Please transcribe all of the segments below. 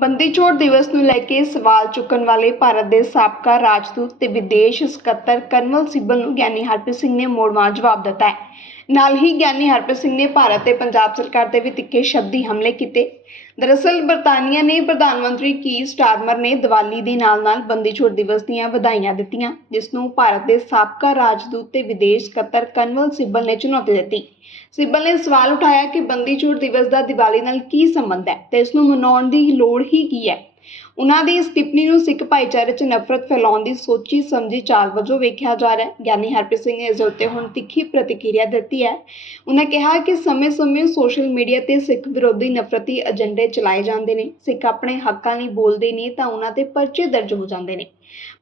ਬੰਦੀ ਛੋੜ ਦਿਵਸ ਨੂੰ ਲੈ ਕੇ ਸਵਾਲ ਚੁੱਕਣ ਵਾਲੇ ਭਾਰਤ ਦੇ ਸਾਬਕਾ ਰਾਜਦੂਤ ਤੇ ਵਿਦੇਸ਼ ਸਕੱਤਰ ਕਰਨਲ ਸਿੱਬਲ ਨੂੰ ਗਿਆਨੀ ਹਰਪ੍ਰੀਤ ਸਿੰਘ ਨੇ ਮੋੜਵਾਂ ਜਵਾਬ ਦਿੱਤਾ ਹੈ। ਨਾਲ ਹੀ ਗਿਆਨੀ ਹਰਪ੍ਰੀਤ ਸਿੰਘ ਨੇ ਭਾਰਤ ਤੇ ਪੰਜਾਬ ਸਰਕਾਰ ਤੇ ਵੀ ਤਿੱਖੇ ਸ਼ਬਦੀ ਹਮਲੇ ਕੀਤੇ। ਦਰਅਸਲ ਬਰਤਾਨੀਆ ਨੇ ਪ੍ਰਧਾਨ ਮੰਤਰੀ ਕੀ ਸਟਾਰਮਰ ਨੇ ਦੀਵਾਲੀ ਦੇ ਨਾਲ-ਨਾਲ ਬੰਦੀ ਛੋੜ ਦਿਵਸ ਦੀਆਂ ਵਧਾਈਆਂ ਦਿੱਤੀਆਂ, ਜਿਸ ਨੂੰ ਭਾਰਤ ਦੇ ਸਾਬਕਾ ਰਾਜਦੂਤ ਤੇ ਵਿਦੇਸ਼ ਸਕੱਤਰ ਕਨਵਲ ਸਿੱਬਲ ਨੇ ਚੁਣੌਤੀ ਦਿੱਤੀ। ਸਿੱਬਲ ਨੇ ਸਵਾਲ ਉਠਾਇਆ ਕਿ ਬੰਦੀ ਛੋੜ ਦਿਵਸ ਦਾ ਦੀਵਾਲੀ ਨਾਲ ਕੀ ਸੰਬੰਧ ਹੈ ਤੇ ਇਸ ਨੂੰ ਮਨਾਉਣ ਦੀ ਲੋੜ ਹੀ ਕੀ ਹੈ। ਉਨ੍ਹਾਂ ਦੀ ਇਸ ਟਿੱਪਣੀ ਨੂੰ ਸਿੱਖ ਭਾਈਚਾਰੇ 'ਚ ਨਫ਼ਰਤ ਫੈਲਾਉਣ ਦੀ ਸੋਚੀ ਸਮਝੀ ਚਾਲ ਵਜੋਂ ਵੇਖਿਆ ਜਾ ਰਿਹਾ ਹੈ। ਗਿਆਨੀ ਹਰਪ੍ਰੀਤ ਸਿੰਘ ਨੇ ਇਸ ਉੱਤੇ ਹੁਣ ਤਿੱਖੀ ਪ੍ਰਤੀਕਿਰਿਆ ਦਿੱਤੀ ਹੈ। ਉਹਨਾਂ ਕਿਹਾ ਕਿ ਸਮੇਂ-ਸਮੇਂ ਸੋਸ਼ਲ ਮੀਡੀਆ ਤੇ ਸਿੱਖ ਵਿਰੋਧੀ ਨਫ਼ਰਤੀ ਏਜੰਡੇ ਚਲਾਏ ਜਾਂਦੇ ਨੇ। ਸਿੱਖ ਆਪਣੇ ਹੱਕਾਂ ਲਈ ਬੋਲਦੇ ਨੇ ਤਾਂ ਉਹਨਾਂ ਤੇ ਪਰਚੇ ਦਰਜ ਹੋ ਜਾਂਦੇ ਨੇ।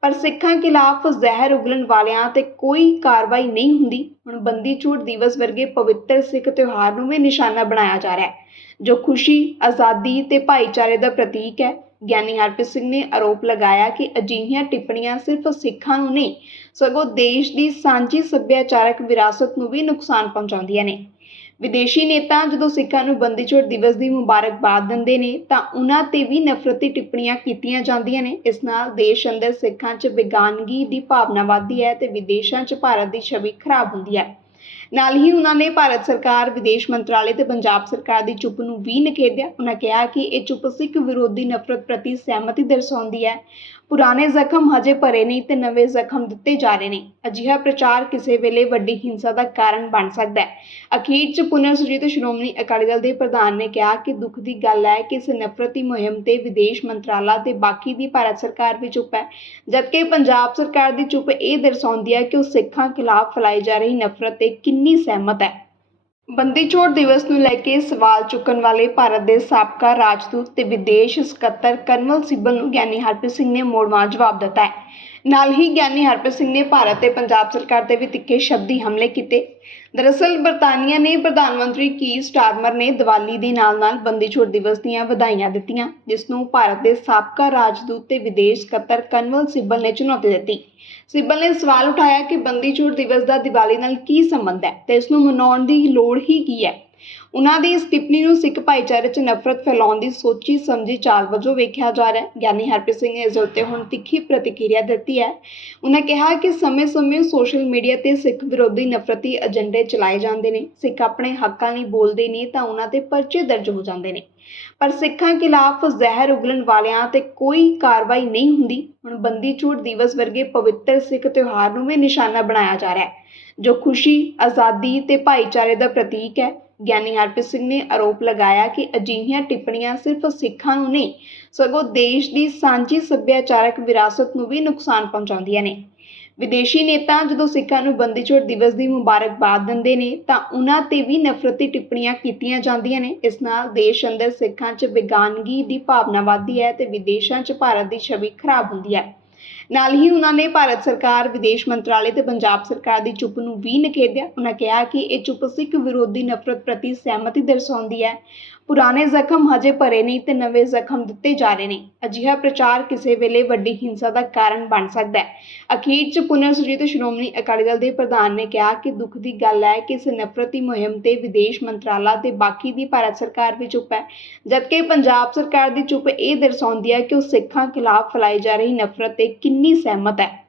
ਪਰ ਸਿੱਖਾਂ ਖਿਲਾਫ ਜ਼ਹਿਰ ਉਗਲਣ ਵਾਲਿਆਂ ਤੇ ਕੋਈ ਕਾਰਵਾਈ ਨਹੀਂ ਹੁੰਦੀ। ਹੁਣ ਬੰਦੀ ਛੂਟ ਦਿਵਸ ਵਰਗੇ ਪਵਿੱਤਰ ਸਿੱਖ ਤਿਉਹਾਰ ਨੂੰ ਵੀ ਨਿਸ਼ਾਨਾ ਬਣਾਇਆ ਜਾ ਰਿਹਾ ਹੈ, ਜੋ ਖੁਸ਼ੀ, ਆਜ਼ਾਦੀ ਤੇ ਭਾਈਚਾਰੇ ਦਾ ਪ੍ਰਤੀਕ ਹੈ। ਗਿਆਨੀ ਹਰਪ੍ਰੀਤ ਸਿੰਘ ਨੇ ਆਰੋਪ ਲਗਾਇਆ ਕਿ ਅਜਿਹੀਆਂ ਟਿੱਪਣੀਆਂ ਸਿਰਫ ਸਿੱਖਾਂ ਨੂੰ ਨਹੀਂ, ਸਗੋਂ ਦੇਸ਼ ਦੀ ਸਾਂਝੀ ਸੱਭਿਆਚਾਰਕ ਵਿਰਾਸਤ ਨੂੰ ਵੀ ਨੁਕਸਾਨ ਪਹੁੰਚਾਉਂਦੀਆਂ ਨੇ। ਵਿਦੇਸ਼ੀ ਨੇਤਾ ਜਦੋਂ ਸਿੱਖਾਂ ਨੂੰ ਬੰਦੀ ਛੋੜ ਦਿਵਸ ਦੀ ਮੁਬਾਰਕਬਾਦ ਦਿੰਦੇ ਨੇ, ਤਾਂ ਉਹਨਾਂ ਤੇ ਵੀ ਨਫ਼ਰਤੀ ਟਿੱਪਣੀਆਂ ਕੀਤੀਆਂ ਜਾਂਦੀਆਂ ਨੇ। ਇਸ ਨਾਲ ਦੇਸ਼ ਅੰਦਰ ਸਿੱਖਾਂ 'ਚ ਬੇਗਾਨਗੀ ਦੀ ਭਾਵਨਾ ਵੱਧਦੀ ਹੈ ਤੇ ਵਿਦੇਸ਼ਾਂ 'ਚ ਭਾਰਤ ਦੀ ਛਵੀ ਖਰਾਬ ਹੁੰਦੀ ਹੈ। ਨਾਲ ਹੀ ਉਹਨਾਂ ਨੇ ਭਾਰਤ ਸਰਕਾਰ, ਵਿਦੇਸ਼ ਮੰਤਰਾਲੇ ਤੇ ਪੰਜਾਬ ਸਰਕਾਰ ਦੀ ਚੁੱਪ ਨੂੰ ਵੀ ਨਿਖੇਧਿਆ। ਉਹਨਾਂ ਕਿਹਾ ਕਿ ਇਹ ਚੁੱਪ ਸਿੱਖ ਵਿਰੋਧੀ ਨਫ਼ਰਤ ਪ੍ਰਤੀ ਸਹਿਮਤੀ ਦਰਸਾਉਂਦੀ ਹੈ। ਪੁਰਾਣੇ ਜ਼ਖਮ ਹਜੇ ਭਰੇ ਨਹੀਂ ਤੇ ਨਵੇਂ ਜ਼ਖਮ ਦਿੱਤੇ ਜਾ ਰਹੇ ਨੇ। ਅਜਿਹਾ ਪ੍ਰਚਾਰ ਕਿਸੇ ਵੇਲੇ ਵੱਡੀ ਹਿੰਸਾ ਦਾ ਕਾਰਨ ਬਣ ਸਕਦਾ ਹੈ। ਅਖੀਰ 'ਚ ਪੁਨਰ ਸੁਰਜੀਤ ਸ਼੍ਰੋਮਣੀ ਅਕਾਲੀ ਦਲ ਦੇ ਪ੍ਰਧਾਨ ਨੇ ਕਿਹਾ ਕਿ ਦੁੱਖ ਦੀ ਗੱਲ ਹੈ ਕਿ ਇਸ ਨਫ਼ਰਤੀ ਮੁਹਿੰਮ ਤੇ ਵਿਦੇਸ਼ ਮੰਤਰਾਲਾ ਤੇ ਬਾਕੀ ਦੀ ਭਾਰਤ ਸਰਕਾਰ ਵੀ ਚੁੱਪ ਹੈ। ਜਦਕਿ ਪੰਜਾਬ ਸਰਕਾਰ ਦੀ ਚੁੱਪ ਇਹ ਦਰਸਾਉਂਦੀ ਹੈ ਕਿ ਉਹ ਸਿੱਖਾਂ ਖਿਲਾਫ ਫੈਲਾਈ ਜਾ ਰਹੀ ਨਫ਼ਰਤ ਤੇ ਕਿੰਨੀ ਸਹਿਮਤ ਹੈ। ਬੰਦੀ ਛੋੜ ਦਿਵਸ ਨੂੰ ਲੈ ਕੇ ਸਵਾਲ ਚੁੱਕਣ ਵਾਲੇ ਭਾਰਤ ਦੇ ਸਾਬਕਾ ਰਾਜਦੂਤ ਤੇ ਵਿਦੇਸ਼ ਸਕੱਤਰ ਕਰਨਲ ਸਿੱਬਲ ਨੂੰ ਗਿਆਨੀ ਹਰਪ੍ਰੀਤ ਸਿੰਘ ਨੇ ਮੋੜਵਾਂ ਜਵਾਬ ਦਿੱਤਾ ਹੈ। ਨਾਲ ਹੀ ਗਿਆਨੀ ਹਰਪ੍ਰੀਤ ਸਿੰਘ ਨੇ ਭਾਰਤ ਤੇ ਪੰਜਾਬ ਸਰਕਾਰ ਦੇ ਵੀ ਤਿੱਖੇ ਸ਼ਬਦੀ ਹਮਲੇ ਕੀਤੇ। ਦਰਅਸਲ ਬਰਤਾਨੀਆ ਨੇ ਪ੍ਰਧਾਨ ਮੰਤਰੀ ਕੀ ਸਟਾਰਮਰ ਨੇ ਦੀਵਾਲੀ ਦੇ ਨਾਲ-ਨਾਲ ਬੰਦੀ ਛੋੜ ਦਿਵਸ ਦੀਆਂ ਵਧਾਈਆਂ ਦਿੱਤੀਆਂ, ਜਿਸ ਨੂੰ ਭਾਰਤ ਦੇ ਸਾਬਕਾ ਰਾਜਦੂਤ ਤੇ ਵਿਦੇਸ਼ ਸਕੱਤਰ ਕਨਵਲ ਸਿੱਬਲ ਨੇ ਚੁਣੌਤੀ ਦਿੱਤੀ। ਸਿੱਬਲ ਨੇ ਸਵਾਲ ਉਠਾਇਆ ਕਿ ਬੰਦੀ ਛੋੜ ਦਿਵਸ ਦਾ ਦੀਵਾਲੀ ਨਾਲ ਕੀ ਸੰਬੰਧ ਹੈ ਤੇ ਇਸ ਨੂੰ ਮਨਾਉਣ ਦੀ ਲੋੜ ਹੀ ਕੀ ਹੈ। ਉਨ੍ਹਾਂ ਦੀ ਇਸ ਟਿੱਪਣੀ ਨੂੰ ਸਿੱਖ ਭਾਈਚਾਰੇ 'ਚ ਨਫ਼ਰਤ ਫੈਲਾਉਣ ਦੀ ਸੋਚੀ ਸਮਝੀ ਚਾਲ ਵਜੋਂ ਵੇਖਿਆ ਜਾ ਰਿਹਾ ਹੈ। ਗਿਆਨੀ ਹਰਪ੍ਰੀਤ ਸਿੰਘ ਨੇ ਇਸ ਉੱਤੇ ਹੁਣ ਤਿੱਖੀ ਪ੍ਰਤੀਕਿਰਿਆ ਦਿੱਤੀ ਹੈ। ਉਨ੍ਹਾਂ ਕਿਹਾ ਕਿ ਸਮੇਂ-ਸਮੇਂ ਸੋਸ਼ਲ ਮੀਡੀਆ ਤੇ ਸਿੱਖ ਵਿਰੋਧੀ ਨਫ਼ਰਤੀ ਏਜੰਡੇ ਚਲਾਏ ਜਾਂਦੇ ਨੇ। ਸਿੱਖ ਆਪਣੇ ਹੱਕਾਂ ਲਈ ਬੋਲਦੇ ਨੇ ਤਾਂ ਉਹਨਾਂ ਤੇ ਪਰਚੇ ਦਰਜ ਹੋ ਜਾਂਦੇ ਨੇ। ਪਰ ਸਿੱਖਾਂ ਖਿਲਾਫ ਜ਼ਹਿਰ ਉਗਲਣ ਵਾਲਿਆਂ ਤੇ ਕੋਈ ਕਾਰਵਾਈ ਨਹੀਂ ਹੁੰਦੀ। ਹੁਣ ਬੰਦੀ ਛੂਟ ਦਿਵਸ ਵਰਗੇ ਪਵਿੱਤਰ ਸਿੱਖ ਤਿਉਹਾਰ ਨੂੰ ਵੀ ਨਿਸ਼ਾਨਾ ਬਣਾਇਆ ਜਾ ਰਿਹਾ ਹੈ, ਜੋ ਖੁਸ਼ੀ, ਆਜ਼ਾਦੀ ਤੇ ਭਾਈਚਾਰੇ ਦਾ ਪ੍ਰਤੀਕ ਹੈ। ਗਿਆਨੀ ਹਰਪ੍ਰੀਤ ਸਿੰਘ ਨੇ ਆਰੋਪ ਲਗਾਇਆ ਕਿ ਅਜਿਹੀਆਂ ਟਿੱਪਣੀਆਂ ਸਿਰਫ ਸਿੱਖਾਂ ਨੂੰ ਨਹੀਂ, ਸਗੋਂ ਦੇਸ਼ ਦੀ ਸਾਂਝੀ ਸੱਭਿਆਚਾਰਕ ਵਿਰਾਸਤ ਨੂੰ ਵੀ ਨੁਕਸਾਨ ਪਹੁੰਚਾਉਂਦੀਆਂ ਨੇ। ਵਿਦੇਸ਼ੀ ਨੇਤਾ ਜਦੋਂ ਸਿੱਖਾਂ ਨੂੰ ਬੰਦੀ ਛੋੜ ਦਿਵਸ ਦੀ ਮੁਬਾਰਕਬਾਦ ਦਿੰਦੇ ਨੇ, ਤਾਂ ਉਹਨਾਂ ਤੇ ਵੀ ਨਫ਼ਰਤੀ ਟਿੱਪਣੀਆਂ ਕੀਤੀਆਂ ਜਾਂਦੀਆਂ ਨੇ। ਇਸ ਨਾਲ ਦੇਸ਼ ਅੰਦਰ ਸਿੱਖਾਂ 'ਚ ਬੇਗਾਨਗੀ ਦੀ ਭਾਵਨਾ ਵੱਧਦੀ ਹੈ ਤੇ ਵਿਦੇਸ਼ਾਂ 'ਚ ਭਾਰਤ ਦੀ ਛਵੀ ਖਰਾਬ ਹੁੰਦੀ ਹੈ। ਨਾਲ ਹੀ ਉਹਨਾਂ ਨੇ ਭਾਰਤ ਸਰਕਾਰ, ਵਿਦੇਸ਼ ਮੰਤਰਾਲੇ ਤੇ ਪੰਜਾਬ ਸਰਕਾਰ ਦੀ ਚੁੱਪ ਨੂੰ ਵੀ ਨਿਖੇਧਿਆ। ਉਹਨਾਂ ਕਿਹਾ ਕਿ ਇਹ ਚੁੱਪ ਸਿੱਖ ਵਿਰੋਧੀ ਨਫ਼ਰਤ ਪ੍ਰਤੀ ਸਹਿਮਤੀ ਦਰਸਾਉਂਦੀ ਹੈ। ਪੁਰਾਣੇ ਜ਼ਖਮ ਹਜੇ ਭਰੇ ਨਹੀਂ ਤੇ ਨਵੇਂ ਜ਼ਖਮ ਦਿੱਤੇ ਜਾ ਰਹੇ ਨੇ। ਅਜਿਹਾ ਪ੍ਰਚਾਰ ਕਿਸੇ ਵੇਲੇ ਵੱਡੀ ਹਿੰਸਾ ਦਾ ਕਾਰਨ ਬਣ ਸਕਦਾ ਹੈ। ਅਖੀਰ 'ਚ ਪੁਨਰ ਸੁਰਜੀਤ ਸ਼੍ਰੋਮਣੀ ਅਕਾਲੀ ਦਲ ਦੇ ਪ੍ਰਧਾਨ ਨੇ ਕਿਹਾ ਕਿ ਦੁੱਖ ਦੀ ਗੱਲ ਹੈ ਕਿ ਇਸ ਨਫ਼ਰਤ ਦੀ ਮੁਹਿੰਮ ਤੇ ਵਿਦੇਸ਼ ਮੰਤਰਾਲਾ ਤੇ ਬਾਕੀ ਦੀ ਭਾਰਤ ਸਰਕਾਰ ਵੀ ਚੁੱਪ ਹੈ। ਜਦਕਿ ਪੰਜਾਬ ਸਰਕਾਰ ਦੀ ਚੁੱਪ ਇਹ ਦਰਸਾਉਂਦੀ ਹੈ ਕਿ ਉਹ ਸਿੱਖਾਂ ਖਿਲਾਫ ਫੈਲਾਈ ਜਾ ਰਹੀ ਨਫ਼ਰਤ ਤੇ ਕਿੰਨੀ ਸਹਿਮਤ ਹੈ।